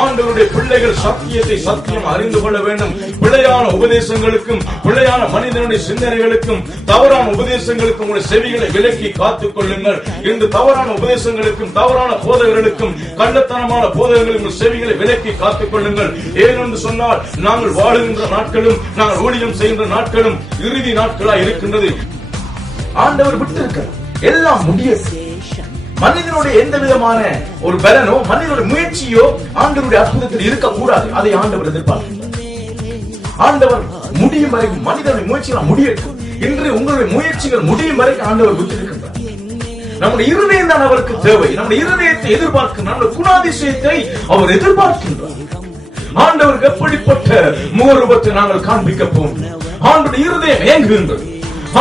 ஆண்டவருடைய பிள்ளைகள் சத்தியத்தை சத்தியம் அறிந்து கொள்ள வேண்டும். பிள்ளையான உபதேசங்களுக்கும் பிள்ளையான மனிதனுடைய சிந்தனைகளுக்கும் தவறான உபதேசங்களுக்கும் உங்களுடைய செவிகளை விலக்கி காத்துக் கொள்ளுங்கள். இந்த தவறான உபதேசங்களுக்கும் தவறான போதகர்களுக்கும் கள்ளத்தனமான போதகர்களுக்கும் செவிகளை விலக்கி காத்துக் கொள்ளுங்கள். ஏனென்று சொன்னால் நாங்கள் வாழுகின்ற நாட்களும் நாங்கள் ஊழியம் செய்கின்ற நாட்களும் இறுதி நாட்களாய் இருக்கின்றது. ஆண்டவர் விட்டிருக்கிறார், எல்லாம் முடியாது. மனிதனுடைய எந்த விதமான ஒரு பலனோ மனிதனுடைய முயற்சியோ ஆண்டவருடைய அற்புதத்தில் இருக்கக்கூடாது. அதை ஆண்டவர் எதிர்பார்க்கிறார். ஆண்டவர் முடியும் வரைக்கும் மனிதனுடைய முயற்சிகள் முடியட்டும். இன்று உங்களுடைய முயற்சிகள் முடியும் வரைக்கும் ஆண்டவர் விட்டிருக்கின்றார். நம்முடைய இருதயம் தான் அவருக்கு தேவை. நம்முடைய இருதயத்தை எதிர்பார்க்கின்ற நம்முடைய குணாதிசயத்தை அவர் எதிர்பார்க்கின்றார். ஆண்டவருக்கு எப்படிப்பட்ட முகரூபத்தை நாங்கள் காண்பிக்க போகிறோம். ஆண்டவருடைய இருதயம் ஏங்குகின்றது.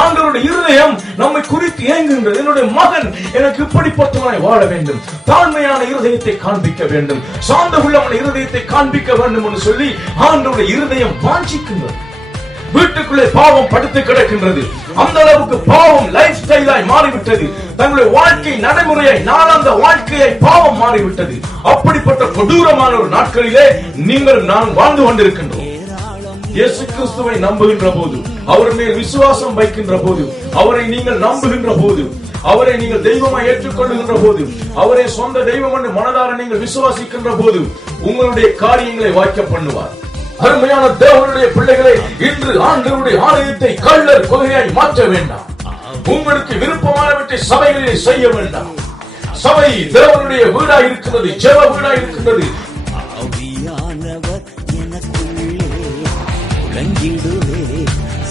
ஆண்டவருடைய இருதயம் நம்மை குறித்து ஏங்குகின்றது. என்னுடைய மகன் எனக்கு இப்படிப்பட்டவனாய் வாழ வேண்டும், தாழ்மையான இருதயத்தை காண்பிக்க வேண்டும், சார்ந்த உள்ளவன இருதயத்தை காண்பிக்க வேண்டும் என்று சொல்லி ஆண்டவருடைய இருதயம் வாஞ்சிக்கின்றது. வீட்டுக்குள்ளே பாவம் படுத்து கிடக்கின்றது. அந்த அளவுக்கு பாவம் லைஃப் ஸ்டைலாய் மாறிவிட்டது. தங்களுடைய வாழ்க்கை நடைமுறையாய் நாளாந்த வாழ்க்கையை பாவம் மாறிவிட்டது. அப்படிப்பட்ட கொடூரமான ஒரு நாட்களிலே நீங்கள் நான் வாழ்ந்து கொண்டிருக்கின்றோம். இயேசு கிறிஸ்துவை நம்புகின்ற போது, அவர் மேல் விசுவாசம் வைக்கின்ற போது, அவரை நீங்கள் நம்புகின்ற போது, அவரை நீங்கள் தெய்வமாய் ஏற்றுக்கொள்ளுகின்ற போது, அவரை சொந்த தெய்வம் என்று மனதார நீங்கள் விசுவாசிக்கின்ற போது உங்களுடைய காரியங்களை வாய்க்க பண்ணுவார். அருமையான தேவனுடைய பிள்ளைகளை, இன்று ஆண்டவருடைய ஆலயத்தை கள்ளர் கொலையாய் மாற்ற வேண்டாம். உங்களுக்கு விருப்பமானவற்றை சபைகளிலே செய்ய வேண்டாம். சபை தேவனுடைய வீடாய் இருக்கிறது, ஜெப வீடாய் இருக்கின்றது.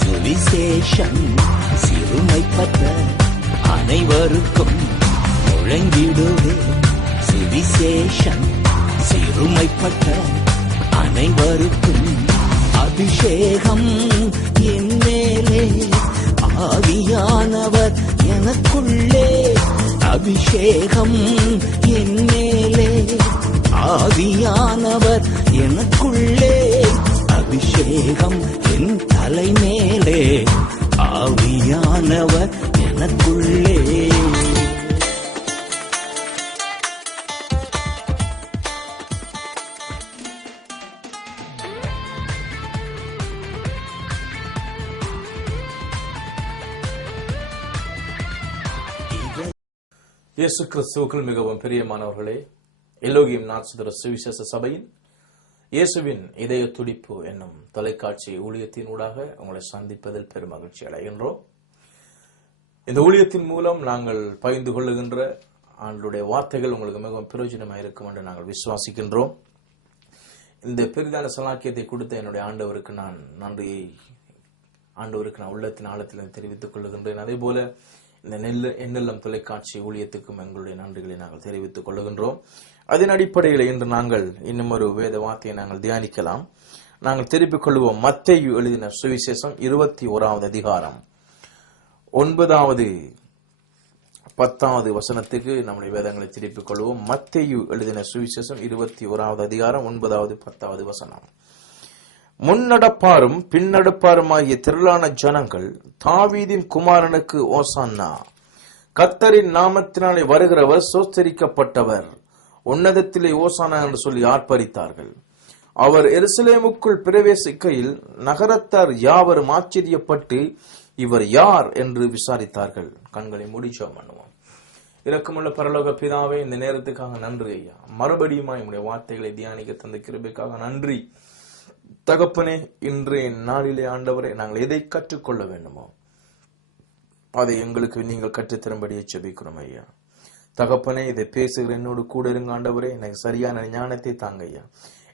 சுவிசேஷம் சிறுமைப்பட்ட அனைவருக்கும் முழங்கிடுவே. சுவிசேஷம் சிறுமைப்பட்ட அனைவருக்கும் அபிஷேகம் என் மேலே, ஆவியானவர் எனக்குள்ளே. அபிஷேகம் என் மேலே, ஆவியானவர் எனக்குள்ளே. அபிஷேகம் என் தலை மேலே, ஆவியானவர் எனக்குள்ளே. இயேசு கிறிஸ்துவுக்குள் மிகவும் பிரியமானவர்களே, எலோகிம் நாட்சுதர சுவிசேஷ சபையின் இயேசுவின் இதய துடிப்பு என்னும் தொலைக்காட்சி ஊழியத்தின் ஊடாக உங்களை சந்திப்பதில் பெரும் மகிழ்ச்சி அடைகின்றோம். இந்த ஊழியத்தின் மூலம் நாங்கள் பகிர்ந்து கொள்ளுகின்ற ஆண்டுடைய வார்த்தைகள் உங்களுக்கு மிகவும் பிரயோஜனமாக இருக்கும் என்று நாங்கள் விசுவாசிக்கின்றோம். இந்த பெரிதான சலாக்கியத்தை கொடுத்த என்னுடைய ஆண்டவருக்கு நான் நன்றியை நான் உள்ளத்தின் ஆழத்தில் தெரிவித்துக் கொள்ளுகின்றேன். அதே போல இந்த எண்ணெல்லம் தொலைக்காட்சி ஊழியத்துக்கும் எங்களுடைய நன்றிகளை நாங்கள் தெரிவித்துக் கொள்ளுகின்றோம். அதன் அடிப்படையில் இன்று நாங்கள் இன்னும் ஒரு வேத வார்த்தையை நாங்கள் தியானிக்கலாம். நாங்கள் திருப்பிக் கொள்வோம். மத்தேயு எழுதின சுவிசேஷம் 21வது அதிகாரம் 9வது 10வது வசனத்துக்கு நம்முடைய வேதங்களை திருப்பிக் கொள்வோம். மத்தேயு எழுதின சுவிசேஷம் 21வது அதிகாரம் 9வது 10வது வசனம். முன்னடப்பாரும் பின்னடப்பாருமாகிய திரளான ஜனங்கள் தாவீதின் குமாரனுக்கு ஓசான்னா, கர்த்தரின் நாமத்தினாலே வருகிறவர் சோஸ்தரிக்கப்பட்டவர், உன்னதத்திலே ஓசானா என்று சொல்லி ஆர்ப்பரித்தார்கள். அவர் எருசலேமுக்குள் பிரவேசிக்கையில் நகரத்தார் யாவரும் ஆச்சரியப்பட்டு இவர் யார் என்று விசாரித்தார்கள். கண்களை மூடி ஜெபம் பண்ணுவோம். இரக்கமுள்ள பரலோக பிதாவே, இந்த நேரத்துக்காக நன்றி ஐயா. மறுபடியும் உங்களுடைய வார்த்தைகளை தியானிக்க தந்த கிருபைக்காக நன்றி தகப்பனே. இன்றைய நாளிலே ஆண்டவரே, நாங்கள் எதை கற்றுக்கொள்ள வேண்டுமோ அதை எங்களுக்கு நீங்கள் கற்றுத்தரும்படியே ஜெபிக்கிறோம் ஐயா. தகப்பனே, இதை பேசுகிற என்னோடு கூட இருங்க ஆண்டவரே. எனக்கு சரியான ஞானத்தை தாங்க ஐயா.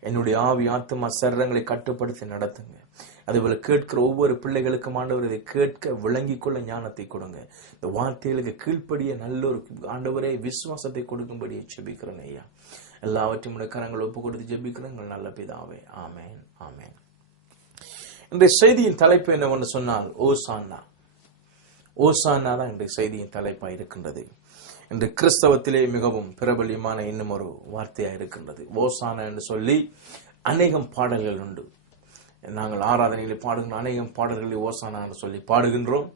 என்னுடைய ஆவி ஆத்மா சரீரங்களை கட்டுப்படுத்தி நடத்துங்க. அதுபோல கேட்கிற ஒவ்வொரு பிள்ளைகளுக்கும் ஆண்டவர் இதை கேட்க விளங்கிக் கொள்ள ஞானத்தை கொடுங்க. இந்த வார்த்தைகளுக்கு கீழ்ப்படிய நல்ல ஒரு ஆண்டவரே விசுவாசத்தை கொடுக்கும்படியே ஜெபிக்கிறேன் ஐயா. எல்லாவற்றையும் கரங்கள் ஒப்பு கொடுத்து ஜெபிக்கிறேன் எங்கள் நல்ல பிதாவே. ஆமேன், ஆமேன். இன்றைய செய்தியின் தலைப்பு என்னவென்று சொன்னால் ஓசானா. ஓசானா தான் இன்றைய செய்தியின் தலைப்பா இருக்கின்றது. இன்று கிறிஸ்தவத்திலே மிகவும் பிரபலியமான இன்னும் ஒரு வார்த்தையா இருக்கின்றது ஓசானா என்று சொல்லி. அநேகம் பாடல்கள் உண்டு. நாங்கள் ஆராதனைகளை பாடுகின்ற அநேகம் பாடல்களை ஓசானா என்று சொல்லி பாடுகின்றோம்.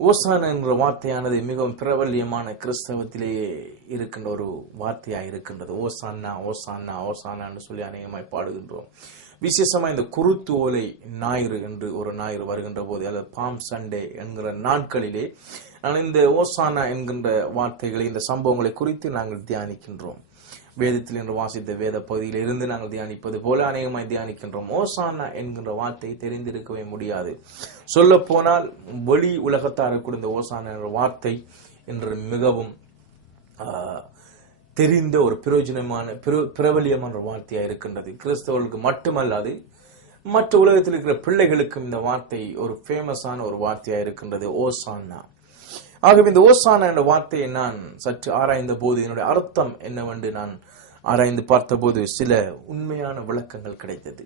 ஓசானா என்ற வார்த்தையானது மிகவும் பிரபல்யமான கிறிஸ்தவத்திலேயே இருக்கின்ற ஒரு வார்த்தையாக இருக்கின்றது. ஓசானா ஓசானா ஓசானா என்று சொல்லி அநேகமாய் பாடுகின்றோம். விசேஷமா இந்த குருத்து ஓலை ஞாயிறு என்று ஒரு ஞாயிறு வருகின்ற போது, அல்லது பாம் சண்டே என்கிற நாட்களிலே நான் இந்த ஓசானா என்கின்ற வார்த்தைகளை, இந்த சம்பவங்களை குறித்து நாங்கள் தியானிக்கின்றோம். வேதத்தில் என்று வாசித்த வேத பகுதியில் இருந்து நாங்கள் தியானிப்பது போல அநேகமாய் தியானிக்கின்றோம். ஓசானா என்கின்ற வார்த்தை தெரிந்திருக்கவே முடியாது. சொல்ல போனால் வெளி உலகத்தாருக்கு இந்த ஓசானா என்ற வார்த்தை என்று மிகவும் தெரிந்த ஒரு பிரபலியமான வார்த்தையா இருக்கின்றது. கிறிஸ்தவர்களுக்கு மட்டுமல்லாது மற்ற உலகத்தில் இருக்கிற பிள்ளைகளுக்கும் இந்த வார்த்தை ஒரு ஃபேமஸான ஒரு வார்த்தையா இருக்கின்றது, ஓசானா. ஆகவே இந்த ஓசானா என்ற வார்த்தையை நான் சற்று ஆராய்ந்த போது, என்னுடைய அர்த்தம் என்னவென்று நான் ஆராய்ந்து பார்த்த போது சில உண்மையான விளக்கங்கள் கிடைத்தது.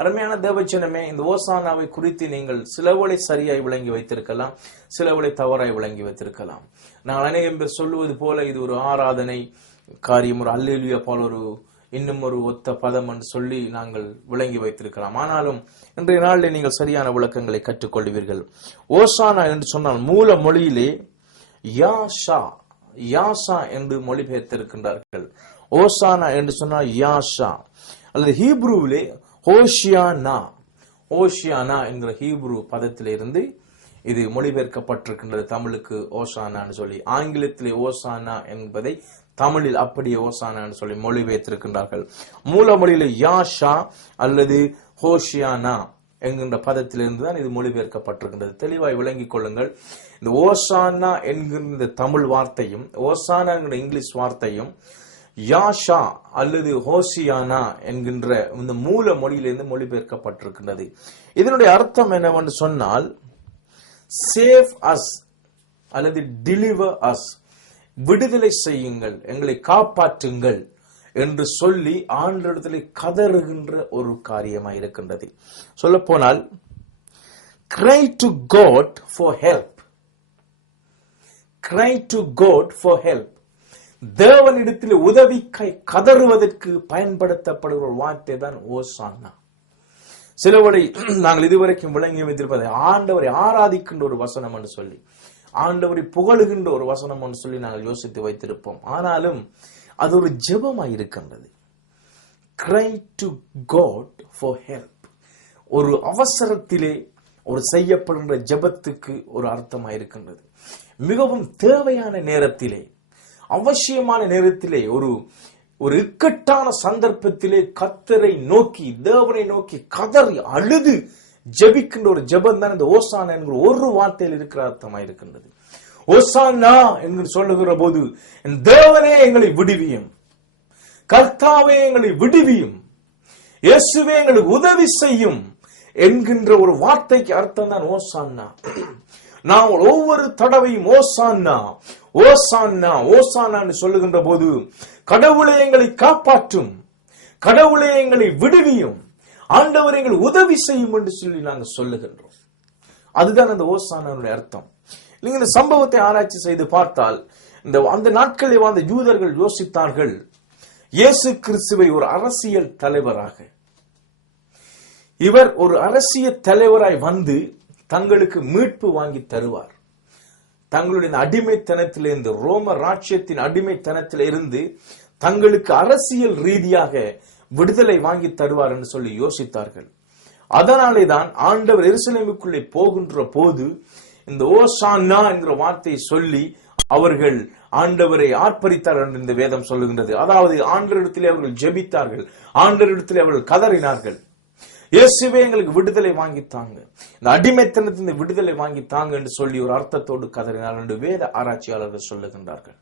அருமையான தேவஜனமே, இந்த ஓசானாவை குறித்து நீங்கள் சிலவளை சரியாய் விளங்கி வைத்திருக்கலாம், சிலவளை தவறாய் விளங்கி வைத்திருக்கலாம். நாங்கள் அநேகம் பேர் சொல்லுவது போல இது ஒரு ஆராதனை காரியம், ஒரு அல்லேலூயா போல ஒரு இன்னும் ஒரு ஒத்த பதம் என்று சொல்லி நாங்கள் விளங்கி வைத்திருக்கலாம். ஆனாலும் இன்றைய நாளில் நீங்கள் சரியான விளக்கங்களை கற்றுக்கொள்வீர்கள். ஓசானா என்று சொன்னால் மூல மொழியிலே யாஷா யாஷா என்று மொழிபெயர்த்திருக்கின்றார்கள். ஓசானா என்று சொன்னால் யாஷா, அல்லது ஹீப்ரூவிலே ஹோஷியானா. ஹோஷியானா என்கிற ஹீப்ரு பதத்திலிருந்து இது மொழிபெயர்க்கப்பட்டிருக்கின்றது தமிழுக்கு ஓசானான்னு சொல்லி. ஆங்கிலத்திலே ஓசானா என்பதை தமிழில் அப்படியே ஓசானா சொல்லி மொழிபெயர்த்திருக்கின்றார்கள். மூல மொழியில யாஷா அல்லது ஹோஷியானா என்கின்ற பதத்திலிருந்து தான் இது மொழிபெயர்க்கப்பட்டிருக்கின்றது. தெளிவாய் விளங்கிக் கொள்ளுங்கள். இந்த ஓசானா என்கின்ற தமிழ் வார்த்தையும் ஓசானா என்கிற இங்கிலீஷ் வார்த்தையும் யாஷா அல்லது ஹோசியானா என்கின்ற இந்த மூல மொழியிலிருந்து மொழிபெயர்க்கப்பட்டிருக்கின்றது. இதனுடைய அர்த்தம் என்னவென்று சொன்னால், சேவ் அஸ் அல்லது டெலிவர் அஸ், விடுதலை செய்யுங்கள், எங்களை காப்பாற்றுங்கள் என்று சொல்லி ஆண்டவரிடத்திலே கதறுகின்ற ஒரு காரியமாக இருக்கின்றது. சொல்ல போனால், cry to God for help, cry to God for help, தேவனிடத்தில் உதவிக்காய் கதறுவதற்கு பயன்படுத்தப்படுகிற ஒரு வார்த்தை தான் ஓசானா. சிலவரை நாங்கள் இதுவரைக்கும் விளங்கி வைத்திருப்பதை ஆண்டவரை ஆராதிக்கின்ற ஒரு வசனம் என்று சொல்லி, ஆண்டவரை புகழுகின்ற ஒரு வசனம் என்று சொல்லி நாங்கள் யோசித்து வைத்திருப்போம். ஆனாலும் அது ஒரு ஜெபமாய் இருக்கின்றது. cry to God for help, ஒரு அவசரத்திலே ஒரு செய்யப்படுகின்ற ஜெபத்துக்கு ஒரு அர்த்தமாய் இருக்கின்றது. மிகவும் தேவையான நேரத்திலே, அவசியமான நேரத்திலே, ஒரு இக்கட்டான சந்தர்ப்பத்திலே கர்த்தரை நோக்கி, தேவனை நோக்கி கதறி அழுது ஜெபிக்கின்ற ஒரு ஜெபம் தான் இந்த ஓசானா என்கிற ஒரு வார்த்தையில் இருக்கிற அர்த்தமாய் இருக்கின்றது. ஓசானா என்று சொல்லுகிற போது, என் தேவனே எங்களை விடுவியும், கர்த்தாவே எங்களை விடுவியும், இயேசுவே எங்களுக்கு உதவி செய்யும் என்கின்ற ஒரு வார்த்தைக்கு அர்த்தம் தான் ஓசானா. நாம் ஒவ்வொரு தடவையும் ஓசானா ஓசானா ஓசானா சொல்லுகின்ற போது, கடவுளே எங்களை காப்பாற்றும், கடவுளே எங்களை விடுவியும், ஆண்டவர் எங்களை உதவி செய்யும் என்று சொல்லி நாங்கள் சொல்லுகின்றோம். அதுதான் அந்த ஓசானாவுடைய அர்த்தம். நீங்க இந்த சம்பவத்தை ஆராய்ச்சி செய்து பார்த்தால், அந்த நாட்களில் வாழ்ந்த யூதர்கள் யோசித்தார்கள், இயேசு கிறிஸ்துவை ஒரு அரசியல் தலைவராக, இவர் ஒரு அரசியல் தலைவராய் வந்து தங்களுக்கு மீட்பு வாங்கி தருவார், தங்களுடைய அடிமைத்தனத்திலிருந்து, ரோம ராஜ்யத்தின் அடிமைத்தனத்திலிருந்து தங்களுக்கு அரசியல் ரீதியாக விடுதலை வாங்கி தருவார் என்று சொல்லி யோசித்தார்கள். அதனாலே தான் ஆண்டவர் எருசலேமுக்குள்ளே போகின்ற போது இந்த ஓசானா என்கிற வார்த்தையை சொல்லி அவர்கள் ஆண்டவரை ஆர்ப்பரித்தார்கள் என்று இந்த வேதம் சொல்லுகின்றது. அதாவது ஆண்டவரிடத்திலே அவர்கள் ஜெபித்தார்கள், ஆண்டவரிடத்திலே அவர்கள் கதறினார்கள், இயேசுவே எங்களுக்கு விடுதலை வாங்கித்தாங்க, இந்த அடிமைத்தனத்தின் விடுதலை வாங்கித்தாங்க என்று சொல்லி ஒரு அர்த்தத்தோடு கதறினார்கள் என்று வேத ஆராய்ச்சியாளர்கள் சொல்லுகின்றார்கள்.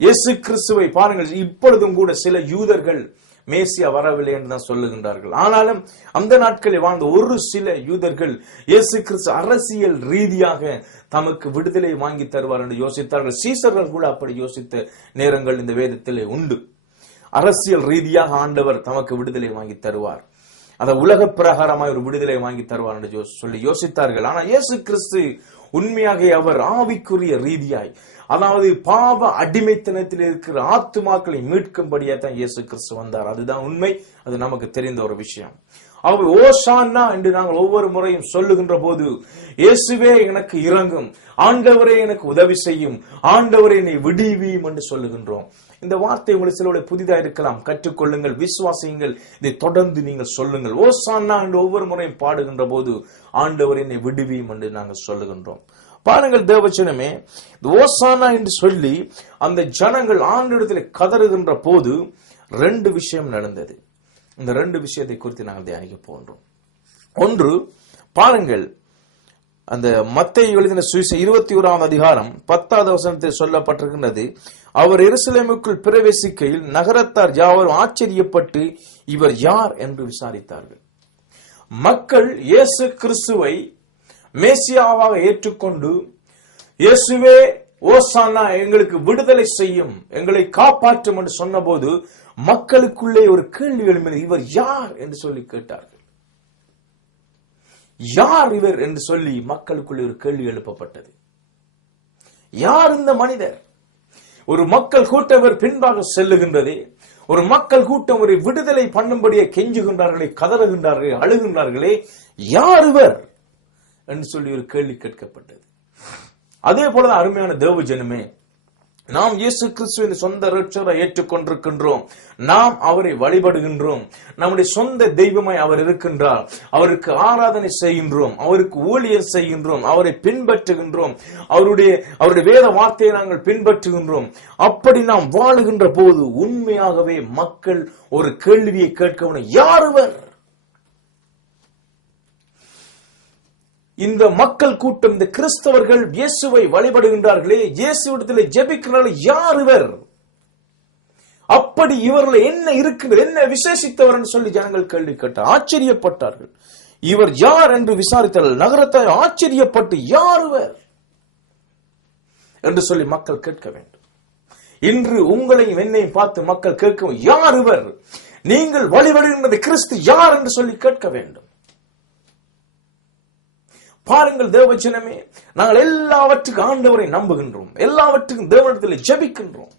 இயேசு கிறிஸ்துவை பாருங்கள், இப்பொழுதும் கூட சில யூதர்கள் மேசியா வரவில்லை என்று தான் சொல்லுகின்றார்கள். ஆனாலும் அந்த நாட்களில் வாழ்ந்த ஒரு சில யூதர்கள் இயேசு கிறிஸ்து அரசியல் ரீதியாக தமக்கு விடுதலை வாங்கி தருவார் என்று யோசித்தார்கள். சீசர்கள் கூட அப்படி யோசித்த நேரங்கள் இந்த வேதத்திலே உண்டு. அரசியல் ரீதியாக ஆண்டவர் தமக்கு விடுதலை வாங்கி தருவார், அத உலக பிரகாரமாய் ஒரு விடுதலை வாங்கி தருவார் என்று சொல்லி யோசித்தார்கள். ஆனா இயேசு கிறிஸ்து உண்மையாக அவர் ஆவிக்குரிய ரீதியாய், அதாவது பாவ அடிமைத்தனத்தில் இருக்கிற ஆத்துமாக்களை மீட்கும்படியா தான் இயேசு கிறிஸ்து வந்தார். அதுதான் உண்மை, அது நமக்கு தெரிந்த ஒரு விஷயம். அவர் ஓசானா என்று நாங்கள் ஒவ்வொரு முறையும் சொல்லுகின்ற போது, இயேசுவே எனக்கு இரங்கும், ஆண்டவரே எனக்கு உதவி செய்யும், ஆண்டவரே என்னை விடுவியும் என்று சொல்லுகின்றோம். இந்த வார்த்தை உங்களுக்கு சிலருடைய புதிதாக இருக்கலாம், கற்றுக்கொள்ளுங்கள், விசுவாசியுங்கள், இதை தொடர்ந்து நீங்கள் சொல்லுங்கள். ஓசானா என்று ஒவ்வொரு முறையும் பாடுகின்ற போது ஆண்டவரே என்னை விடுவியும் என்று நாங்கள் சொல்லுகின்றோம். பாருங்கள் தேவச்சனமே, ஓசானா என்று சொல்லி அந்த ஜனங்கள் ஆண்டவரிடத்தில் கதறுகின்ற போது 2 விஷயம் நடந்தது. இந்த 2 விஷயத்தை குறித்து நாங்கள் தியானிக்க போன்றோம். ஒன்று, பாருங்கள், அந்த மத்தேயு எழுதின சுவிசேஷம் 21ஆம் அதிகாரம் 10வது வசனத்தில் சொல்லப்பட்டிருக்கின்றது, அவர் எருசலேமுக்குள் பிரவேசிக்கையில் நகரத்தார் யாவரும் ஆச்சரியப்பட்டு இவர் யார் என்று விசாரித்தார்கள். மக்கள் இயேசு கிறிஸ்துவை மேசியாவாக ஏற்றுக்கொண்டு, இயேசுவே ஓசானா, எங்களுக்கு விடுதலை செய்யும், எங்களை காப்பாற்றும் என்று சொன்னபோது மக்களுக்குள்ளே ஒரு கேள்வி எழும்பினது. இவர் யார் என்று சொல்லி கேட்டார்கள். யார் இவர் என்று சொல்லி மக்களுக்குள்ளே ஒரு கேள்வி எழுப்பப்பட்டது. யார் இந்த மனிதர்? ஒரு மக்கள் கூட்டம் இவர் பின்பாக செல்லுகின்றதே, ஒரு மக்கள் கூட்டம் ஒரு விடுதலை பண்ணும்படியே கெஞ்சுகின்றார்களே, கதறுகின்றார்களே, அழுகின்றார்களே, யார் இவர் என்று சொல்லி ஒரு கேள்வி கேட்கப்பட்டது. அதே போல அருமையான தேவ ஜனமே, நாம் இயேசு கிறிஸ்துவின் சொந்த இரட்சகரை ஏற்றுக்கொண்டிருக்கின்றோம். நாம் அவரை வழிபடுகின்றோம். நம்முடைய சொந்த தெய்வமாய் அவர் இருக்கின்றார். அவருக்கு ஆராதனை செய்கின்றோம், அவருக்கு ஊழியர் செய்கின்றோம், அவரை பின்பற்றுகின்றோம், அவருடைய வேத வார்த்தையை நாங்கள் பின்பற்றுகின்றோம். அப்படி நாம் வாழுகின்ற போது உண்மையாகவே மக்கள் ஒரு கேள்வியை கேட்க, யார் இவர்? இந்த மக்கள் கூட்டம், இந்த கிறிஸ்தவர்கள் இயேசுவை வழிபடுகின்றார்களே, இயேசுவிடத்தில் ஜெபிக்கிறார்கள், யார் இவர்? அப்படி இவர்கள் என்ன இருக்கின்றது, என்ன விசேஷித்தவர் என்று சொல்லி ஜனங்கள் கேள்வி கேட்டார், ஆச்சரியப்பட்டார்கள். இவர் யார் என்று விசாரித்தார்கள். நகரத்தார் ஆச்சரியப்பட்டு யார் இவர் என்று சொல்லி மக்கள் கேட்க வேண்டும். இன்று உங்களையும் என்னையும் பார்த்து மக்கள் கேட்க, யார் இவர்? நீங்கள் வழிபடுகின்ற கிறிஸ்து யார் என்று சொல்லி கேட்க வேண்டும். பாருங்கள் தேவஜனமே, நாங்கள் எல்லாவற்றுக்கும் ஆண்டவரை நம்புகின்றோம், எல்லாவற்றுக்கும் தேவனிடத்தில் ஜெபிக்கின்றோம்.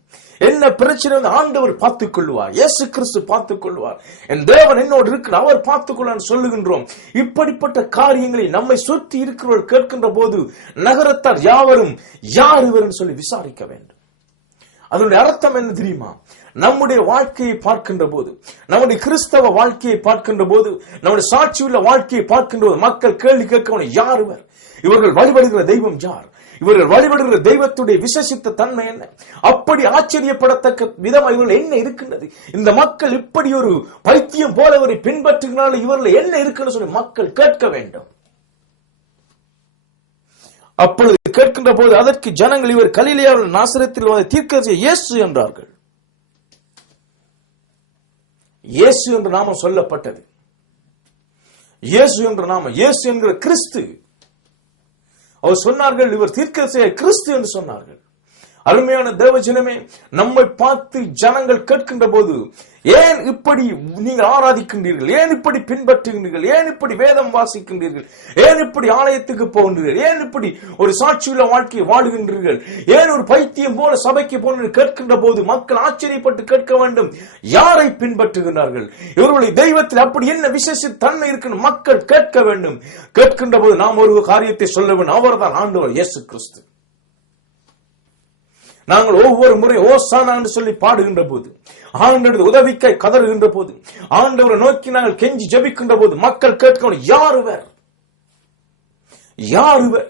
என்ன பிரச்சனை ஆண்டவர் பார்த்துக் கொள்வார், இயேசு கிறிஸ்து பார்த்துக் கொள்வார், என் தேவன் என்னோடு இருக்கிறார், அவர் பார்த்துக் கொள்வார் சொல்லுகின்றோம். இப்படிப்பட்ட காரியங்களை நம்மை சுற்றி இருக்கிறவர்கள் கேட்கின்ற போது நகரத்தார் யாவரும் யார் இவர் சொல்லி விசாரிக்க வேண்டும். அதனுடைய அர்த்தம் என்ன தெரியுமா? நம்முடைய வாழ்க்கையை பார்க்கின்ற போது, நம்முடைய கிறிஸ்தவ வாழ்க்கையை பார்க்கின்ற போது, நம்முடைய சாட்சியுள்ள வாழ்க்கையை பார்க்கின்ற போது மக்கள் கேள்வி கேட்க, யார் இவர்? இவர்கள் வழிபடுகிற தெய்வம் யார்? இவர்கள் வழிபடுகிற தெய்வத்துடைய விசேஷித்த தன்மை என்ன? அப்படி ஆச்சரியப்படத்தக்க விதம் இவர்கள் என்ன இருக்கின்றது? இந்த மக்கள் இப்படி ஒரு பைத்தியம் போல அவரை பின்பற்றுகிறார்கள், இவர்கள் என்ன இருக்குன்னு சொல்லி மக்கள் கேட்க வேண்டும். அப்பொழுது கேட்கின்ற போது அதற்கு ஜனங்கள், இவர் கலிலேயாவில் நாசரேத்தில் தீர்க்கதரிசி இயேசு என்றார்கள். இயேசு என்ற நாமம் சொல்லப்பட்டது. இயேசு என்ற நாமம், இயேசு என்கிற கிறிஸ்து. அவர் சொன்னார்கள், இவர் தீர்க்கதரிசி கிறிஸ்து என்று சொன்னார்கள். அருமையான தேவஜனமே, நம்மை பார்த்து ஜனங்கள் கேட்கின்ற போது, ஏன் இப்படி நீங்கள் ஆராதிக்கின்றீர்கள், ஏன் இப்படி பின்பற்றுகின்றீர்கள், ஏன் இப்படி வேதம் வாசிக்கின்றீர்கள், ஏன் இப்படி ஆலயத்துக்கு போகின்றீர்கள், ஏன் இப்படி ஒரு சாட்சியுள்ள வாழ்க்கையை வாழுகின்றீர்கள், ஏன் ஒரு பைத்தியம் போல சபைக்கு போன கேட்கின்ற போது மக்கள் ஆச்சரியப்பட்டு கேட்க வேண்டும், யாரை பின்பற்றுகிறார்கள், இவர்களுடைய தெய்வத்தில் அப்படி என்ன விசேஷ தன்மை இருக்கு மக்கள் கேட்க வேண்டும். கேட்கின்ற போது நாம் ஒரு காரியத்தை சொல்ல வேண்டும், அவர்தான் ஆண்டவர் இயேசு கிறிஸ்து. நாங்கள் ஒவ்வொரு முறை ஓசானா என்று சொல்லி பாடுகின்ற போது, ஆண்டவர் உதவிக்காய் கதறுகின்ற போது, ஆண்டவரை நோக்கி நாங்கள் கெஞ்சி ஜெபிக்கின்ற போது மக்கள் கேட்கணும், யார் இவர்? யார் இவர்?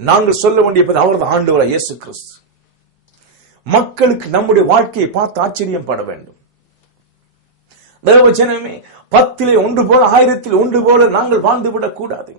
நாங்கள் சொல்ல வேண்டிய அவர்தான் ஆண்டவர் இயேசு கிறிஸ்து. மக்களுக்கு நம்முடைய வாழ்க்கையை பார்த்து ஆச்சரியம் பட வேண்டும். தேவஜனமே, 10 1 போல 1000 1 போல நாங்கள் வாழ்ந்துவிடக் கூடாது.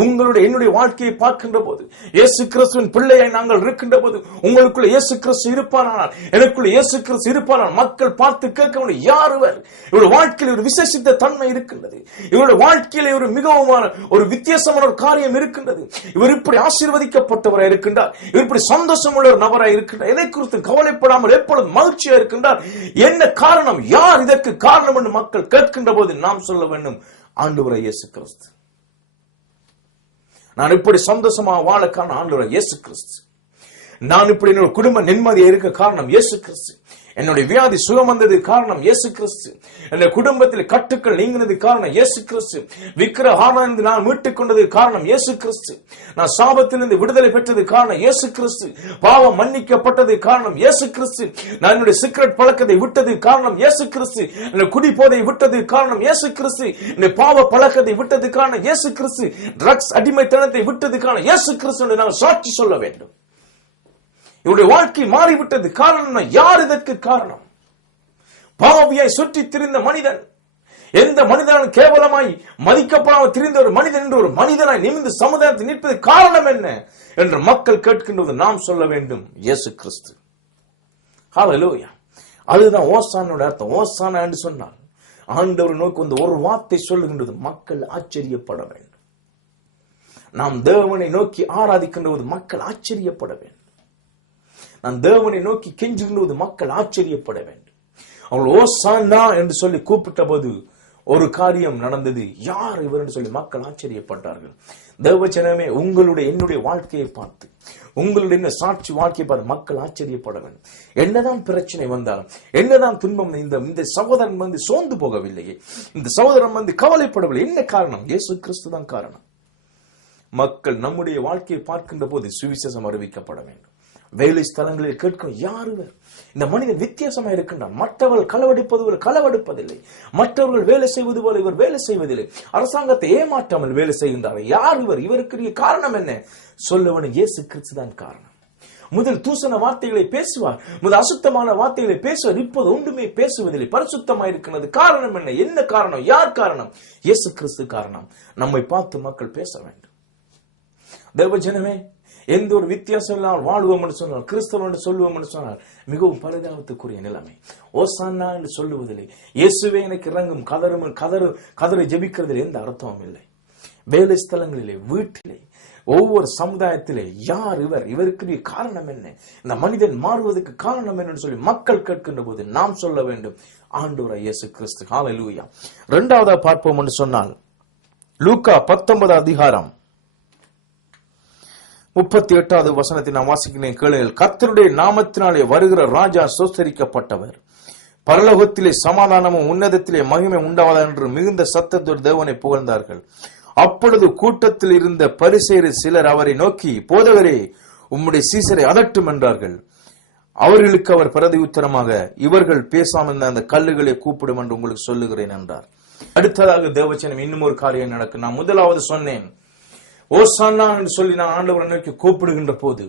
உங்களுடைய என்னுடைய வாழ்க்கையை பார்க்கின்ற போது, இயேசு கிறிஸ்துவின் பிள்ளையை நாங்கள் இருக்கின்ற போது, உங்களுக்குள்ள இயேசு கிறிஸ்து இருப்பானால், எனக்குள்ள இயேசு கிறிஸ்து இருப்பானால் மக்கள் பார்த்து கேட்க, யார் இவர்? இவருடைய வாழ்க்கையில் ஒரு விசேஷித்த தன்மை இருக்கின்றது, இவருடைய வாழ்க்கையில ஒரு மிகவும் ஒரு வித்தியாசமான ஒரு காரியம் இருக்கின்றது, இவர் இப்படி ஆசீர்வதிக்கப்பட்டவராய் இருக்கின்றார், இவர் இப்படி சந்தோஷம் உள்ள ஒரு நபராய் இருக்கின்றார், எதை குறித்து கவலைப்படாமல் எப்பொழுது மகிழ்ச்சியா இருக்கின்றார், என்ன காரணம், யார் இதற்கு காரணம் என்று மக்கள் கேட்கின்ற போது நாம் சொல்ல வேண்டும், ஆண்டவராய் இயேசு கிறிஸ்து. நான் இப்படி சந்தோஷமாக வாழ காரணம் ஆண்டவராய் இயேசு கிறிஸ்து. நான் இப்படி என்னோட குடும்ப நிம்மதியா இருக்க காரணம் இயேசு கிறிஸ்து. என்னுடைய வியாதி சுகம் வந்தது காரணம் இயேசு கிறிஸ்து. என்னுடைய குடும்பத்தில் கட்டுக்கள் நீங்கினது காரணம் இயேசு கிறிஸ்து. விக்கிரஹாரத்திலிருந்து நான் மீட்டுக் கொண்டது காரணம் இயேசு கிறிஸ்து. நான் சாபத்திலிருந்து விடுதலை பெற்றது காரணம் இயேசு கிறிஸ்து. பாவம் மன்னிக்கப்பட்டது காரணம் இயேசு கிறிஸ்து. நான் என்னுடைய சிகரெட் பழக்கத்தை விட்டது காரணம் இயேசு கிறிஸ்து. என்னுடைய குடிபோதை விட்டது காரணம் இயேசு கிறிஸ்து. என்னுடைய பாவ பழக்கத்தை விட்டது காரணம் இயேசு கிறிஸ்து. ட்ரக்ஸ் அடிமைத்தனத்தை விட்டது காரணம் இயேசு கிறிஸ்து என்று நான் சாட்சி சொல்ல வேண்டும். இவருடைய வாழ்க்கை மாறிவிட்டது காரணம் யார்? இதற்கு காரணம் பாவியாய் சுற்றி திரிந்த மனிதன். எந்த மனிதனும் கேவலமாய் மதிக்கப்படாமல் திரிந்த ஒரு மனிதன் என்று ஒரு மனிதனாய் நிமிர்ந்து சமுதாயத்தில் நிற்பது காரணம் என்ன என்று மக்கள் கேட்கின்றது. நாம் சொல்ல வேண்டும், இயேசு கிறிஸ்து. ஹல்லேலூயா. அதுதான் ஓசானோட அர்த்தம். ஓசானா என்று சொன்னால் ஆண்டவர் நோக்கி வந்து ஒரு வார்த்தை சொல்லுகின்றது, மக்கள் ஆச்சரியப்பட வேண்டும். நாம் தேவனை நோக்கி ஆராதிக்கின்ற போது மக்கள் ஆச்சரியப்பட வேண்டும். நான் தேவனை நோக்கி கெஞ்சுகின்ற மக்கள் ஆச்சரியப்பட வேண்டும். அவள் ஓசானா என்று சொல்லி கூப்பிட்ட போது ஒரு காரியம் நடந்தது. யார் இவர் என்று சொல்லி மக்கள் ஆச்சரியப்பட்டார்கள். தேவஜனமே, உங்களுடைய என்னுடைய வாழ்க்கையை பார்த்து, உங்களுடைய சாட்சி வாழ்க்கையை பார்த்து மக்கள் ஆச்சரியப்பட வேண்டும். என்னதான் பிரச்சனை வந்தாலும், என்னதான் துன்பம், இந்த சகோதரன் வந்து சோர்ந்து போகவில்லையே, இந்த சகோதரன் வந்து கவலைப்படவில்லை. என்ன காரணம்? இயேசு கிறிஸ்து தான் காரணம். மக்கள் நம்முடைய வாழ்க்கையை பார்க்கின்ற போது சுவிசேஷம் அறிவிக்கப்பட வேண்டும். வேலை ஸ்தலங்களில் கேட்கும், யார் இவர்? இந்த மனிதன் வித்தியாசமா இருக்கின்றான். மற்றவர்கள் களவெடுப்பது போல களவெடுப்பதில்லை, மற்றவர்கள் வேலை செய்வது போல இவர் வேலை செய்வதில்லை, அரசாங்கத்தை ஏமாற்றாமல் வேலை செய்கின்றார். யார் இவர்? இவருக்கு காரணம் என்ன? சொல்லவனும் இயேசு கிறிஸ்து தான் காரணம். முதல் தூசண வார்த்தைகளை பேசுவார், முதல் அசுத்தமான வார்த்தைகளை பேசுவார். இப்போது ஒன்றுமே பேசுவதில்லை, பரிசுத்தமாக இருக்கிறது. காரணம் என்ன? என்ன காரணம்? யார் காரணம்? இயேசு கிறிஸ்து காரணம். நம்மை பார்த்து மக்கள் பேச வேண்டும். தேவஜனமே, எந்த ஒரு வித்தியாசம் இல்லாமல் வாழ்வோம் என்று சொன்னால், கிறிஸ்தவன் என்று சொல்லுவோம் என்று சொன்னால் மிகவும் பரிதாபத்துக்குரிய நிலைமை. ஓசானா என்று சொல்லுவதில்லை, இயேசுவே எனக்கு இறங்கும் கதரை ஜெபிக்கிறதில் எந்த அர்த்தமும் இல்லை. வேலை ஸ்தலங்களிலே, வீட்டிலே, ஒவ்வொரு சமுதாயத்திலே யார் இவர்? இவருக்கு காரணம் என்ன? இந்த மனிதன் மாறுவதற்கு காரணம் என்ன சொல்லி மக்கள் கேட்கின்ற போது நாம் சொல்ல வேண்டும், ஆண்டவராகிய இயேசு கிறிஸ்து. ஹல்லேலூயா. இரண்டாவதா பார்ப்போம் என்று சொன்னால், லூக்கா 19 அதிகாரம் 38வது வசனத்தை நான் வாசிக்கிறேன், கேளுங்கள். கர்த்தருடைய நாமத்தினாலே வருகிற ராஜா சோஸ்தரிக்கப்பட்டவர், பரலோகத்திலே சமாதானமும் உன்னதத்திலே மகிமை உண்டாவதா என்று மிகுந்த சத்தத்தோடு தேவனை புகழ்ந்தார்கள். அப்பொழுது கூட்டத்தில் இருந்த பரிசேயர் சிலர் அவரை நோக்கி, போதகரே, உம்முடைய சீசரை அதட்டும் என்றார்கள். அவர்களுக்கு அவர் பிரதி உத்தரமாக, இவர்கள் பேசாமல் அந்த கல்லுகளை கூப்பிடும் என்று உங்களுக்கு சொல்லுகிறேன் என்றார். அடுத்ததாக தேவச்சனம் இன்னும் ஒரு காரியம் நடக்கும். நான் முதலாவது சொன்னேன், ஓசானா என்று சொல்லி நான் ஆண்டவரை நோக்கி கூப்பிடுகின்ற போது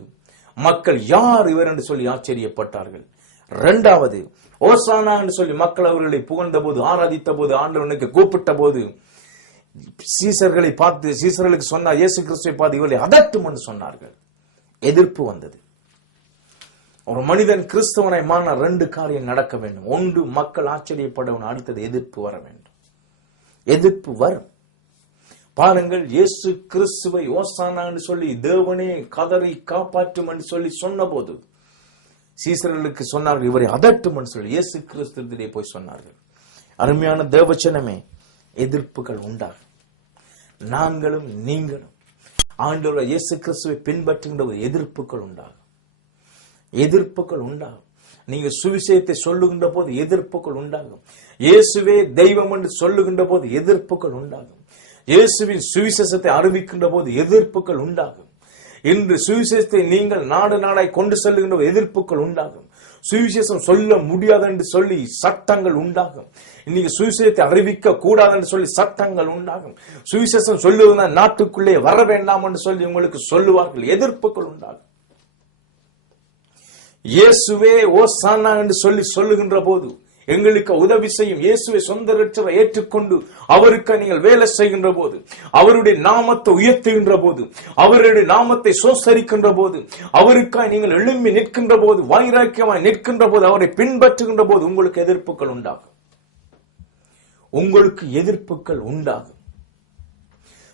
மக்கள் யார் இவர் என்று சொல்லி ஆச்சரியப்பட்டார்கள். இரண்டாவது, ஓசானா என்று சொல்லி மக்கள் அவர்களை புகழ்ந்த போது, ஆராதித்த போது, ஆண்டவரை நோக்கி கூப்பிட்ட போது சீசர்களை பார்த்து, சீசர்களுக்கு சொன்னார், இயேசு கிறிஸ்துவை பார்த்து இவர்களை அதட்டும் என்று சொன்னார்கள். எதிர்ப்பு வந்தது. ஒரு மனிதன் கிறிஸ்தவனை மாறின 2 காரியம் நடக்க வேண்டும். ஒன்று, மக்கள் ஆச்சரியப்பட வேண்டும். அடுத்தது, எதிர்ப்பு வர வேண்டும். எதிர்ப்பு வரும். பாருங்கள், இயேசு கிறிஸ்துவை ஓசானா என்று சொல்லி தேவனே கதறி காப்பாற்றும் என்று சொல்லி சொன்ன போது சீசர்களுக்கு சொன்னார்கள், இவரை அதட்டும் என்று சொல்லி இயேசு கிறிஸ்துவிலே போய் சொன்னார்கள். அருமையான தேவச்சனமே, எதிர்ப்புகள் உண்டாகும். நாங்களும் நீங்களும் ஆண்டவராகிய இயேசு கிறிஸ்துவை பின்பற்றுகின்ற எதிர்ப்புகள் உண்டாகும். எதிர்ப்புகள் உண்டாகும். நீங்க சுவிசேஷத்தை சொல்லுகின்ற போது எதிர்ப்புகள் உண்டாகும். இயேசுவே தெய்வம் என்று சொல்லுகின்ற போது எதிர்ப்புகள் உண்டாகும். இயேசுவின் சுவிசேஷத்தை அறிவிக்கின்ற போது எதிர்ப்புகள் உண்டாகும். இன்று சுவிசேஷத்தை நீங்கள் நாடு நாடாய் கொண்டு செல்லுகின்ற எதிர்ப்புகள் உண்டாகும். சுவிசேஷம் சொல்ல முடியாது என்று சொல்லி சட்டங்கள் உண்டாகும். இன்னைக்கு சுவிசேஷத்தை அறிவிக்க கூடாது என்று சொல்லி சட்டங்கள் உண்டாகும். சுவிசேஷம் சொல்லுவதனால் நாட்டுக்குள்ளே வர வேண்டாம் என்று சொல்லி உங்களுக்கு சொல்லுவார்கள். எதிர்ப்புகள் உண்டாகும். இயேசுவே ஓசானா என்று சொல்லி சொல்லுகின்ற போது எங்களுக்கு உதவி செய்யும் இயேசுவை சொந்த இரட்சகரை ஏற்றுக்கொண்டு அவருக்கு நீங்கள் வேலை செய்கின்ற போது, அவருடைய நாமத்தை உயர்த்துகின்ற போது, அவருடைய நாமத்தை சோசரிக்கின்ற போது, அவருக்காய் நீங்கள் எழும்பி நிற்கின்ற போது, வைராக்கியமாய் நிற்கின்ற போது, அவரை பின்பற்றுகின்ற போது உங்களுக்கு எதிர்ப்புகள் உண்டாகும். உங்களுக்கு எதிர்ப்புகள் உண்டாகும்.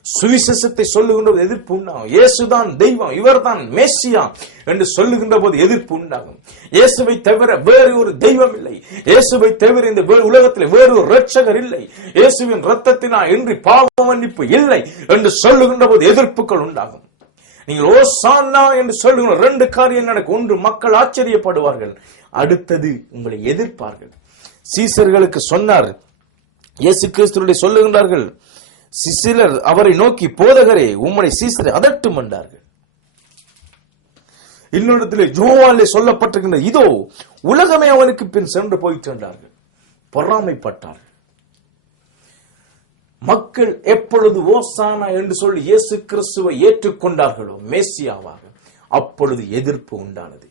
சுவிசேஷத்தை சொல்லுகின்ற போது எதிர்ப்பு உண்டாகும். இயேசுதான் தெய்வம், இவர்தான் மேசியா என்று சொல்லுகின்ற போது எதிர்ப்பு உண்டாகும். இயேசுவை தவிர வேறு ஒரு தெய்வம் இல்லை. இயேசுவை தவிர இந்த உலகத்தில் வேறு ஒரு இரட்சகர் இல்லை. இயேசுவின் இரத்தத்தினால் இன்றி பாவ மன்னிப்பு இல்லை என்று சொல்லுகின்ற போது எதிர்ப்புகள் உண்டாகும். நீங்கள் ஓசானா என்று சொல்லுகிற 2 காரியம் நடக்கும். ஒன்று, மக்கள் ஆச்சரியப்படுவார்கள். அடுத்தது உங்களை எதிர்ப்பார்கள். சீசர்களுக்கு சொன்னார், இயேசு கிறிஸ்துவை சொல்லுகின்றார்கள், சிலர் அவரை நோக்கி, போதகரே, உம்முடைய சீசரை அதட்டும் என்றார்கள். இன்னொரு யோவானிலே சொல்லப்பட்டிருக்கின்ற, இதோ உலகமே அவனுக்கு பின் சென்று போயிட்டு என்றார்கள். பொறாமைப்பட்டார்கள். மக்கள் எப்பொழுது ஓசானா என்று சொல்லி இயேசு கிறிஸ்துவை ஏற்றுக்கொண்டார்களோ மேசியாவாக, அப்பொழுது எதிர்ப்பு உண்டானது.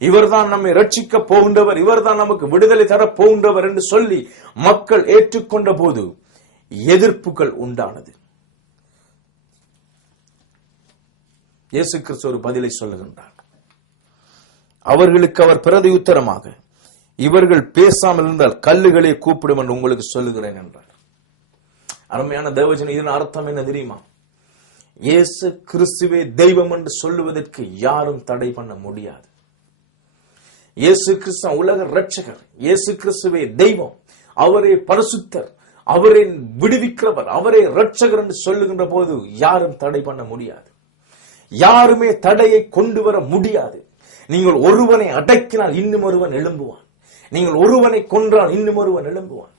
இவர்தான் நம்மை ரட்சிக்க போகின்றவர், இவர்தான் நமக்கு விடுதலை தர போகின்றவர் என்று சொல்லி மக்கள் ஏற்றுக்கொண்ட போது எதிர்ப்புகள் உண்டானது. இயேசு கிறிஸ்து ஒரு பதிலை சொல்லுகின்றார். அவர்களுக்கு அவர் பிரதி உத்தரமாக, இவர்கள் பேசாமல் இருந்தால் கல்லுகளே கூப்பிடும் என்று உங்களுக்கு சொல்லுகிறேன் என்றார். அருமையான தேவஜன, இதன் அர்த்தம் என்ன தெரியுமா? இயேசு கிறிஸ்துவே தெய்வம் என்று சொல்லுவதற்கு யாரும் தடை பண்ண முடியாது. இயேசு கிறிஸ்து உலக ரட்சகர், இயேசு கிறிஸ்துவே தெய்வம், அவரே பரிசுத்தர், அவரே விடுவிக்கிறவர், அவரே ரட்சகர் என்று சொல்லுகின்ற போது யாரும் தடை பண்ண முடியாது. யாருமே தடையை கொண்டு வர முடியாது. நீங்கள் ஒருவனை அடக்கினால் இன்னும் ஒருவன் எழும்புவான். நீங்கள் ஒருவனை கொன்றால் இன்னும் ஒருவன் எழும்புவான்.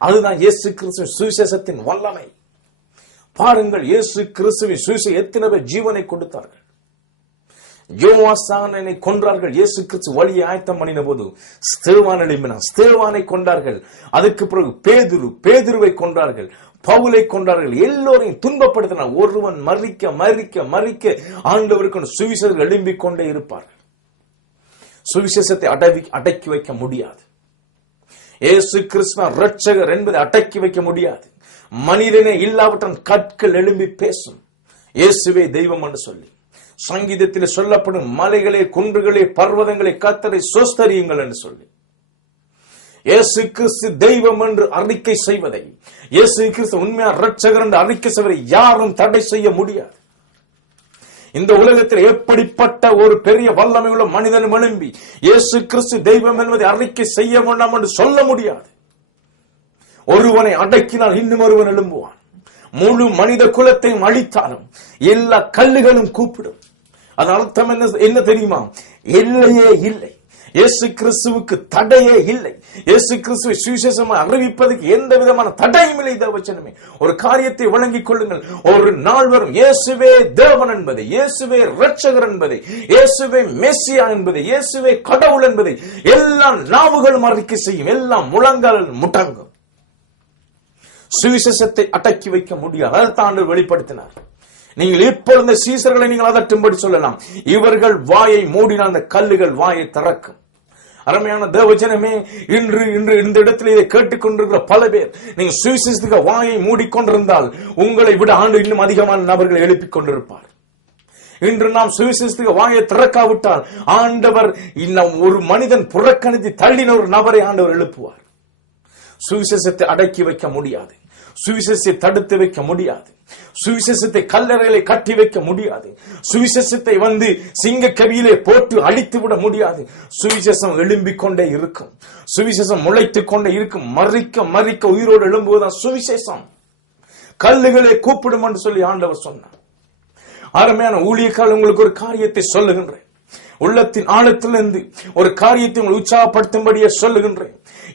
அதுதான் இயேசு கிறிஸ்துவின் சுவிசேஷத்தின் வல்லமை. பாருங்கள், இயேசு கிறிஸ்துவின் சுவிசேஷம் எத்தனை பேர் ஜீவனை கொடுத்தார்கள். யோவானை கொன்றார்கள். இயேசு கிறிஸ்து வழியை ஆயத்தம் பண்ணின போது ஸ்தேவான் எழும்பினான். ஸ்தேவானை கொண்டார்கள். அதுக்கு பிறகு பேதுருவை கொன்றார்கள். பவுலை கொண்டார்கள். எல்லோரையும் துன்பப்படுத்தினார். ஒருவன் மறிக்க மறிக்க மறிக்க ஆண்டவருக்கு சுவிசேஷம் எழும்பிக் கொண்டே இருப்பார்கள். சுவிசேஷத்தை அடக்கி வைக்க முடியாது. இயேசு கிறிஸ்து ரட்சகர் என்பதை அடக்கி வைக்க முடியாது. மனிதனே இல்லாவிட்டால் கற்கள் எழும்பி பேசும் இயேசுவே தெய்வம் என்று சொல்லி. சங்கீதத்தில் சொல்லப்படும், மலைகளே, குன்றுகளே, பர்வதங்களே, கர்த்தரை சோஸ்தரியுங்கள் என்று சொல்லி. இயேசு கிறிஸ்து தெய்வம் என்று அறிக்கை செய்வதை, இயேசு கிறிஸ்து உண்மையான ரட்சகர் என்று அறிக்கை செய்வதை யாரும் தடை செய்ய முடியாது. இந்த உலகத்தில் எப்படிப்பட்ட ஒரு பெரிய வல்லமை உள்ள மனிதன் எழும்பி இயேசு கிறிஸ்து தெய்வம் என்பதை அறிக்கை செய்ய வேண்டாம் என்று சொல்ல முடியாது. ஒருவனை அடக்கினால் இன்னும் ஒருவன் எழும்புவான். முழு மனித குலத்தையும் அழித்தாலும் எல்லா கல்லுகளும் கூப்பிடும். அதன் அர்த்தம் என்ன தெரியுமா? எல்லையே இல்லை. இயேசு கிறிஸ்துவுக்கு தடையே இல்லை. இயேசு கிறிஸ்துவை சுவிசேஷமாக அறிவிப்பதற்கு எந்த விதமான தடையும் இல்லை. தேவச்சனமே, ஒரு காரியத்தை வழங்கிக் கொள்ளுங்கள். ஒரு நாள் வரும், இயேசுவே தேவன் என்பதை, இயேசுவே ரட்சகர் என்பதை, இயேசுவே மெசியா என்பதை, இயேசுவே கடவுள் என்பதை எல்லா நாவுகளும் அறிக்கை செய்யும். எல்லாம் முழங்கால் முடங்கும். சுவிசேஷத்தை அடக்கி வைக்க முடியாது. அதைத்தான் ஆண்டவர் வெளிப்படுத்தினார். நீங்கள் இப்பொழுது சீசர்களை நீங்கள் அதட்டும்படி சொல்லலாம். இவர்கள் வாயை மூடினால் அந்த கல்லுகள் வாயை திறக்கும். அருமையான தேவஜனமே, இன்று இந்த இடத்தில் இதை கேட்டுக்கொண்டிருக்கிற பல பேர், நீங்க சுவிசேஷத்துக்கு வாயை மூடிக்கொண்டிருந்தால் உங்களை விட ஆண்டு இன்னும் அதிகமான நபர்களை எழுப்பிக் கொண்டிருப்பார். இன்று நாம் சுவிசேஷத்துக்கு வாயை திறக்காவிட்டால் ஆண்டவர் ஒரு மனிதன் புறக்கணித்து தள்ளின ஒரு நபரை ஆண்டவர் எழுப்புவார். சுவிசேஷத்தை அடக்கி வைக்க முடியாது. சுவிசேஷத்தை தடுத்து வைக்க முடியாது. சுவிசேஷத்தை கல்லறைகளை கட்டி வைக்க முடியாது. சுவிசேஷத்தை சிங்க கவியிலே போட்டு அழித்து விட முடியாது. சுவிசேஷம் எழும்பிக் கொண்டே இருக்கும். சுவிசேஷம் முளைத்துக் கொண்டே இருக்கும். மறிக்க மறிக்க உயிரோடு எழும்புவதுதான் சுவிசேஷம். கல்லுகளை கூப்பிடும் என்று சொல்லி ஆண்டவர் சொன்னார். அருமையான ஊழியக்காரர், உங்களுக்கு ஒரு காரியத்தை சொல்லுகின்றேன். உள்ளத்தின் ஆழத்திலிருந்து ஒரு காரியத்தை உங்களை உற்சாகப்படுத்தும்படியே சொல்லுகின்றேன்.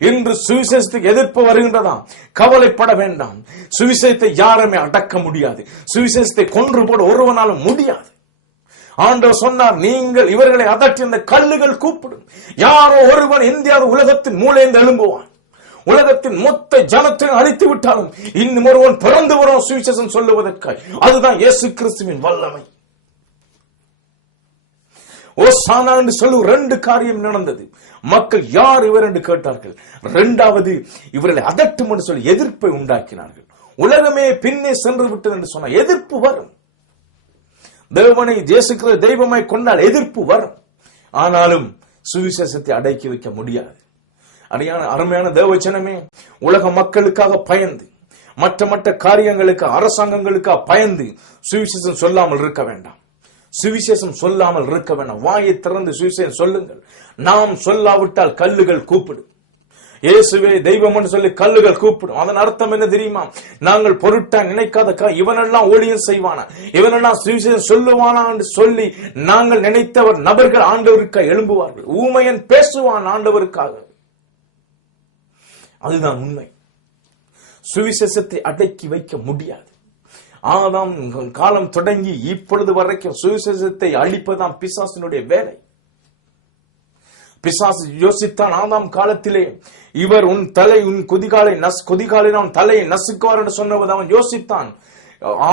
இன்று சுவிசேஷத்துக்கு எதிர்ப்பு வருகின்றதா? கவலைப்பட வேண்டாம். சுவிசேஷத்தை யாருமே அடக்க முடியாது. சுவிசேஷத்தை கொன்று போட ஒருவனாலும் முடியாது. ஆண்டவர் சொன்னார், நீங்கள் இவர்களை அதட்டி அந்த கல்லுகள் கூப்பிடும். யாரோ ஒருவன் இந்தியாவில் உலகத்தின் மூலைந்து எழும்புவான். உலகத்தின் மொத்த ஜனத்தை அழித்து விட்டாலும் இன்னும் ஒருவன் பிறந்து வரும் சுவிசேஷம் சொல்லுவதற்காய். அதுதான் இயேசு கிறிஸ்துவின் வல்லமை. ஓசானா என்று சொல்லும் 2 காரியம் நடந்தது. மக்கள் யார் இவர் என்று கேட்டார்கள். 2வது, இவர்களை அதட்டும் என்று சொல்லி எதிர்ப்பை உண்டாக்கினார்கள். உலகமே பின்னே சென்று விட்டது என்று சொன்ன எதிர்ப்பு வரும். தேவனை தேசிக்கிற தெய்வமாய் கொண்டால் எதிர்ப்பு வரும். ஆனாலும் சுவிசேஷத்தை அடக்கி வைக்க முடியாது. அருமையான தேவச்சனமே, உலக மக்களுக்காக பயந்து, மற்ற காரியங்களுக்கு, அரசாங்கங்களுக்காக பயந்து சுவிசேஷம் சொல்லாமல் இருக்க வேண்டாம். சுவிசேஷம் சொல்லாமல் இருக்க வேண்டாம். வாயை திறந்து சுவிசேஷம் சொல்லுங்கள். நாம் சொல்லாவிட்டால் கல்லுகள் கூப்பிடும். இயேசுவே தெய்வம் என்று சொல்லி கல்லுகள் கூப்பிடும். அதன் அர்த்தம் என்ன தெரியுமா? நாங்கள் பொருட்டா நினைக்காத இவனெல்லாம் ஊழியம் செய்வானா, இவனெல்லாம் சுவிசேஷம் சொல்லுவானா என்று சொல்லி நாங்கள் நினைத்தவர் நபர்கள் ஆண்டவருக்காக எழும்புவார்கள். ஊமையன் பேசுவான் ஆண்டவருக்காக. அதுதான் உண்மை. சுவிசேஷத்தை அடக்கி வைக்க முடியாது. ஆதாம் காலம் தொடங்கி இப்பொழுது வரைக்கும் சுவிசேஷத்தை அழிப்பதுதான் பிசாசினுடைய வேலை. பிசாசு யோசித்தான் ஆதாம் காலத்திலே, இவர் உன் கொதிகாலை நான் தலையை நசுக்குவார் என்று சொன்னபோது அவன் யோசித்தான்,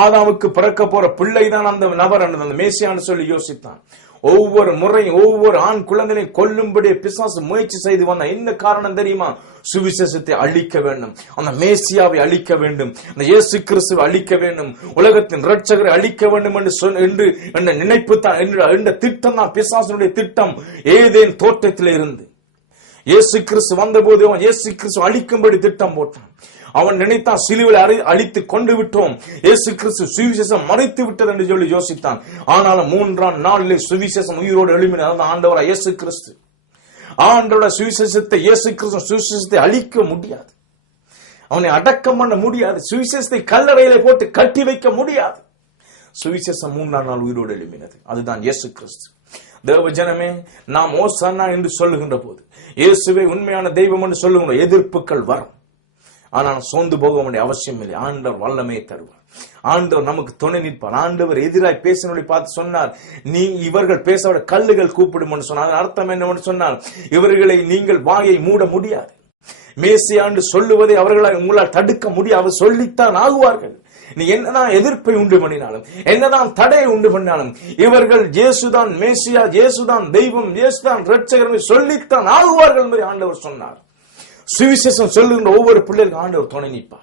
ஆதாமுக்கு பிறக்க போற பிள்ளைதான் அந்த நபர், அந்த மேசியான்னு சொல்லி யோசித்தான். ஒவ்வொரு முறையும் ஒவ்வொரு ஆண் குழந்தையை கொல்லும்படி பிசாசு முயற்சி செய்து வந்த என்ன காரணம் தெரியுமா? சுவிசேஷத்தை அழிக்க வேண்டும், அந்த மேசியாவை அழிக்க வேண்டும், அந்த இயேசு கிறிஸ்துவை அழிக்க வேண்டும், உலகத்தின் இரட்சகரை அழிக்க வேண்டும் என்று நினைப்பு தான், என்ற திட்டம் தான் பிசாசுடைய திட்டம். ஏதேன் தோட்டத்தில் இருந்து இயேசு கிறிஸ்து வந்தபோது அவன் இயேசு கிறிஸ்து அழிக்கும்படி திட்டம் போட்டான். அவன் நினைத்தான் சிலுவையில் அழித்து கொண்டு விட்டோம், இயேசு கிறிஸ்து சுவிசேஷம் மறைத்து விட்டது என்று சொல்லி யோசித்தான். ஆனாலும் 3ஆம் நாளிலே சுவிசேஷம் உயிரோடு எழுப்பினார் ஆண்டவராய் இயேசு கிறிஸ்து. ஆண்டவருடைய சுவிசேஷத்தை, இயேசு கிறிஸ்து சுவிசேஷத்தை அழிக்க முடியாது, அவனை அடக்கம் பண்ண முடியாது, சுவிசேஷத்தை கல்லறையிலே போட்டு கட்டி வைக்க முடியாது. சுவிசேஷம் 3ஆம் நாள் உயிரோடு எழுப்பினது. அதுதான் இயேசு கிறிஸ்து. தேவ ஜனமே, நாம் ஓசானா என்று சொல்லுகின்ற போது, இயேசுவே உண்மையான தெய்வம் என்று சொல்லுகின்ற எதிர்ப்புகள் வரும். ஆனால் சோர்ந்து போக வேண்டிய அவசியம் இல்லை. ஆண்டவர் வல்லமையை தருவார். ஆண்டவர் நமக்கு துணை நிற்பார். ஆண்டவர் எதிராய் பேசினோட பார்த்து சொன்னார், நீ இவர்கள் பேச கல்லுகள் கூப்பிடும் சொன்னார். அர்த்தம் என்னவென்று சொன்னால், இவர்களை நீங்கள் வாயை மூட முடியாது. மேசியாண்டு சொல்லுவதை அவர்களால் உங்களால் தடுக்க முடியாது. அவர் சொல்லித்தான் ஆகுவார்கள். நீ என்னதான் எதிர்ப்பை உண்டு பண்ணினாலும், என்னதான் தடையை உண்டு பண்ணாலும், இவர்கள் இயேசுதான் மேசியா, இயேசுதான் தெய்வம், இயேசுதான் இரட்சகர் சொல்லித்தான் ஆகுவார்கள் என்று ஆண்டவர் சொன்னார். சுவிசேஷம் சொல்லுகின்ற ஒவ்வொரு பிள்ளைகளுக்கு ஆண்டவர் துணை நிற்பார்.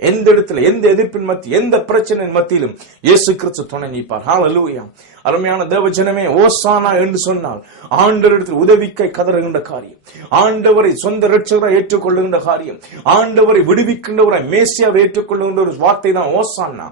எந்த இடத்துல, எந்த எதிர்ப்பின் மத்தியில், எந்த பிரச்சனையின் மத்தியிலும் இயேசு கிறிஸ்து துணை நிற்பார். ஹல்லேலூயா. அருமையான தேவஜனமே, ஓசானா என்று சொன்னால் ஆண்டவரிடத்தில் உதவிக்கை கதறுகின்ற காரியம், ஆண்டவரை சொந்த இரட்சகராய் ஏற்றுக்கொள்ளுகின்ற காரியம், ஆண்டவரை விடுவிக்கின்றவராய் மேசியாவை ஏற்றுக்கொள்ளுகின்ற ஒரு வார்த்தை தான் ஓசானா.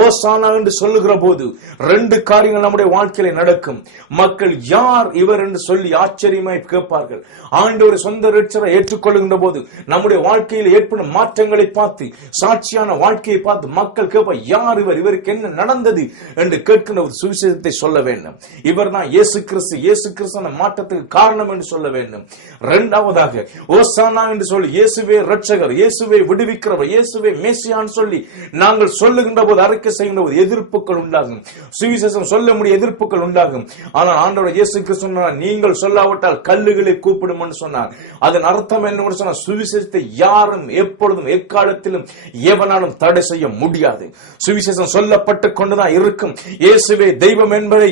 ஓசானா என்று சொல்லுகிற போது 2 காரியங்கள் நம்முடைய வாழ்க்கையில நடக்கும். மக்கள் யார் இவர் என்று சொல்லி ஆச்சரியமாய் கேட்பார்கள். ஆண்டவரை சொந்த இரட்சகராய் ஏற்றுக்கொள்ளுகின்ற போது நம்முடைய வாழ்க்கையில் ஏற்படும் மாற்றங்களை பார்த்து, சாட்சியான வாழ்க்கையை பார்த்து மக்கள் கேட்பார், யார் இவர், இவருக்கு என்ன நடந்தது என்று கேட்கின்ற ஒரு சுவிசேஷத்தை சொல்ல வேண்டும். இவர் தான் இயேசு கிறிஸ்து, இயேசு கிறிஸ்து அந்த மாற்றத்துக்கு காரணம் என்று சொல்ல வேண்டும். 2வது ஓசானா என்று சொல்லி இயேசுவே இரட்சகர், இயேசுவே விடுவிக்கிறவர், இயேசுவே மேசியான்னு சொல்லி நாங்கள் சொல்லுகின்ற போது, அறிக்கை செய்கின்ற போது எதிர்ப்புகள் உண்டாகும். சுவிசேஷம் சொல்ல முடிய எதிர்ப்புகள் உண்டாகும். ஆனால் ஆண்டவர் இயேசு கிறிஸ்து சொன்னார், நீங்கள் சொல்லாவிட்டால் கல்லுகளை கூப்பிடும் என்று சொன்னார். அதன் அர்த்தம் என்ன சொன்னால், சுவிசேஷத்தை யாரும் எப்பொழுதும் எக்காலத்திலும் எவனாலும் தடை செய்ய முடியாது. சுவிசேஷம் சொல்லப்பட்டுக் கொண்டுதான் இருக்கும். இயேசுவே தெய்வம் என்பதை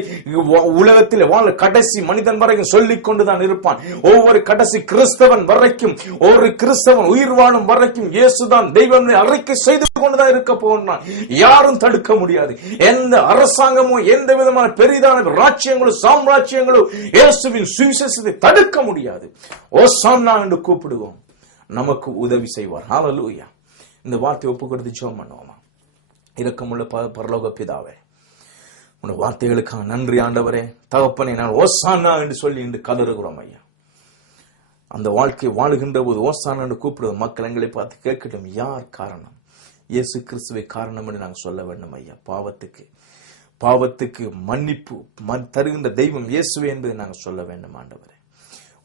உலகத்தில் வாழ கடைசி மனிதன் வரைக்கும் சொல்லிக் கொண்டுதான் இருப்பான். ஒவ்வொரு கடைசி கிறிஸ்தவன் வரைக்கும், ஒரு கிறிஸ்தவன் உயிர் வாழும் வரைக்கும் இயேசுதான் தெய்வம் அறிக்கை செய்து கொண்டுதான் இருக்க போகிறான். யாரும் தடுக்க முடியாது. எந்த அரசாங்கமோ, எந்த விதமான பெரிதான ராஜ்யங்களோ, சாம்ராஜ்யங்களோ இயேசுவின் சுவிசேஷத்தை தடுக்க முடியாது. ஓசானா என்று கூப்பிடுவோம், நமக்கு உதவி செய்வார். ஹல்லேலூயா. இந்த வார்த்தை ஒப்பு கொடுத்து ஜெபம் பண்ணுவோமா? இரக்கமுள்ள பரலோக பிதாவே, உன் வார்த்தைகளுக்காக நன்றி ஆண்டவரே. தகப்பனே, நான் ஓசானா என்று சொல்லி இன்று கதறுகிறோம் ஐயா. அந்த வாழ்க்கை வாழுகின்ற போது ஓசானா என்று கூப்பிடுவோம். மக்கள் எங்களை பார்த்து கேட்கட்டும், யார் காரணம்? இயேசு கிறிஸ்துவை காரணம் என்று நாங்கள் சொல்ல வேண்டும் ஐயா. பாவத்துக்கு மன்னிப்பு தருகின்ற தெய்வம் இயேசுவே என்பதை நாங்கள் சொல்ல வேண்டும் ஆண்டவரே.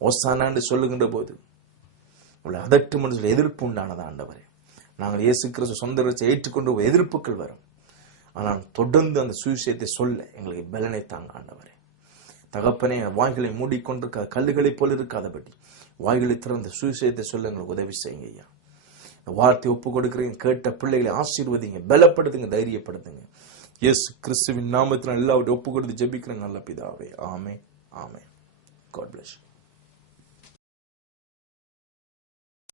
ஓசானா என்று சொல்லுகின்ற போது உங்களை அதட்டும் என்று சொல்லி எதிர்ப்பு உண்டானது ஆண்டவரே. நாங்கள் இயேசு கிறிஸ்து சொந்த ஏற்றுக்கொண்டு எதிர்ப்புகள் வரும். ஆனால் தொடர்ந்து அந்த சுவிசேஷத்தை சொல்ல எங்களுக்கு பலனை தாங்க ஆண்டவரே. தகப்பனே, வாய்களை மூடிக்கொண்டிருக்க கல்லுகளை போல இருக்காதபடி வாய்களை திறந்த சுவிசேஷத்தை சொல்ல எங்களுக்கு உதவி செய்யுங்க ஐயா. வார்த்தை ஒப்பு கொடுக்கிறீங்க, கேட்ட பிள்ளைகளை ஆசீர்வதிங்க, பலப்படுத்துங்க, தைரியப்படுத்துங்க. இயேசு கிறிஸ்துவின் நாமத்தில் எல்லாவற்றையும் ஒப்பு கொடுத்து ஜெபிக்கிறேன் நல்ல பிதாவே. ஆமென், ஆமென். God bless you.